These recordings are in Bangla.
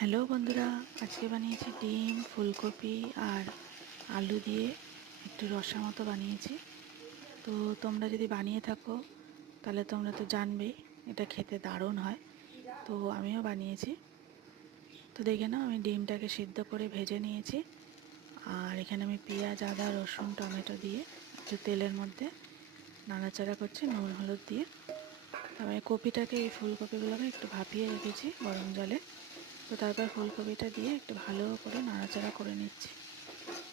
হ্যালো বন্ধুরা, আজকে বানিয়েছি ডিম, ফুলকপি আর আলু দিয়ে একটু রসা মতো বানিয়েছি। তো তোমরা যদি বানিয়ে থাকো তাহলে তোমরা তো জানবেই, এটা খেতে দারুণ হয়। তো আমিও বানিয়েছি। তো দেখে নাও, আমি ডিমটাকে সিদ্ধ করে ভেজে নিয়েছি। আর এখানে আমি পেঁয়াজ, আদা, রসুন, টমেটো দিয়ে একটু তেলের মধ্যে নাড়াচাড়া করছি নুন হলুদ দিয়ে। তবে কপিটাকে, এই ফুলকপিগুলোকে একটু ভাপিয়ে রেখেছি গরম জলে। তো তারপর ফুলকপিটা দিয়ে একটু ভালো করে নাড়াচাড়া করে নিচ্ছি।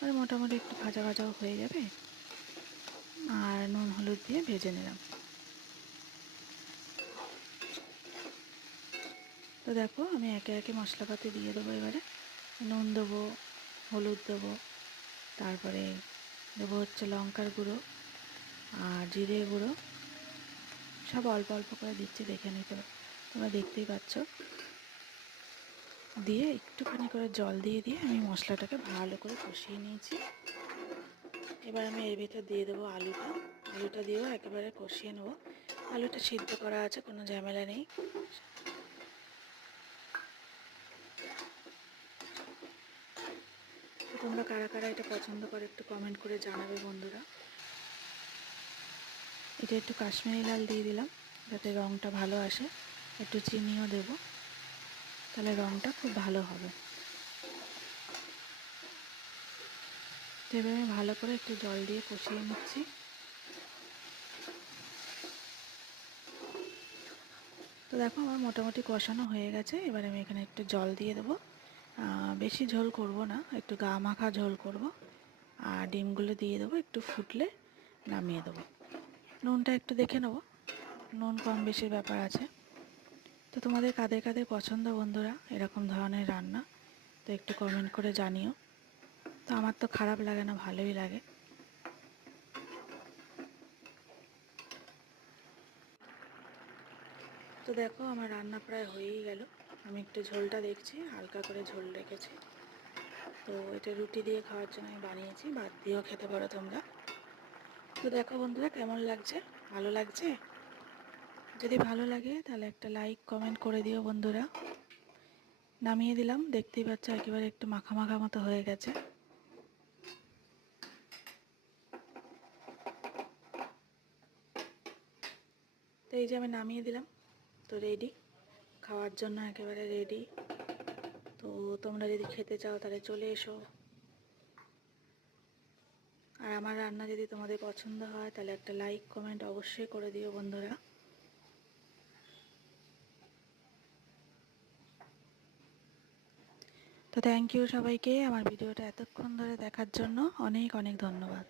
আর মোটামুটি একটু ভাজা ভাজাও হয়ে যাবে। আর নুন হলুদ দিয়ে ভেজে নিলাম। তো দেখো, আমি একে একে মশলাপাতি দিয়ে দেবো এবারে। নুন দেবো, হলুদ দেবো, তারপরে দেবো হচ্ছে লঙ্কার গুঁড়ো আর জিরে গুঁড়ো। সব অল্প অল্প করে দিচ্ছি, দেখে নিতে হবে, তোমরা দেখতেই পাচ্ছ। দিয়ে একটুখানি করে জল দিয়ে দিয়ে আমি মশলাটাকে ভালো করে কষিয়ে নিয়েছি। এবার আমি এর ভিতর দিয়ে দেবো আলুটা। আলুটা দিয়েও একেবারে কষিয়ে নেবো। আলুটা সিদ্ধ করা আছে, কোনো ঝামেলা নেই। তো তোমরা কারা কারা এটা পছন্দ করে একটু কমেন্ট করে জানাবে বন্ধুরা। এটা একটু কাশ্মীরি লাল দিয়ে দিলাম যাতে রঙটা ভালো আসে। একটু চিনিও দেব, তাহলে রঙটা খুব ভালো হবে। তো এবার আমি ভালো করে একটু জল দিয়ে কষিয়ে নিচ্ছি। তো দেখো, আমার মোটামুটি কষানো হয়ে গেছে। এবার আমি এখানে একটু জল দিয়ে দেবো। বেশি ঝোল করব না, একটু গা মাখা ঝোল করব। আর ডিমগুলো দিয়ে দেবো, একটু ফুটলে নামিয়ে দেবো। নুনটা একটু দেখে নেবো, নুন কম বেশির ব্যাপার আছে। তো তোমাদের কাদের কাদের পছন্দ বন্ধুরা এরকম ধরনের রান্না, তো একটু কমেন্ট করে জানিও। তো আমার তো খারাপ লাগে না, ভালোই লাগে। তো দেখো, আমার রান্না প্রায় হয়েই গেল। আমি একটু ঝোলটা দেখছি, হালকা করে ঝোল রেখেছি। তো এটা রুটি দিয়ে খাওয়ার জন্য আমি বানিয়েছি, ভাত দিয়েও খেতে পারো তোমরা। তো দেখো বন্ধুরা, কেমন লাগছে? ভালো লাগছে? যদি ভালো লাগে তাহলে একটা লাইক কমেন্ট করে দিও বন্ধুরা। নামিয়ে দিলাম, দেখতেই পাচ্ছ একেবারে একটু মাখা মাখা মতো হয়ে গেছে। তো এই যে আমি নামিয়ে দিলাম, তো রেডি খাওয়ার জন্য, একেবারে রেডি। তো তোমরা যদি খেতে চাও তাহলে চলে এসো। আর আমার রান্না যদি তোমাদের পছন্দ হয় তাহলে একটা লাইক কমেন্ট অবশ্যই করে দিও বন্ধুরা। তো থ্যাংক ইউ সবাইকে আমার ভিডিওটা এতক্ষণ ধরে দেখার জন্য, অনেক অনেক ধন্যবাদ।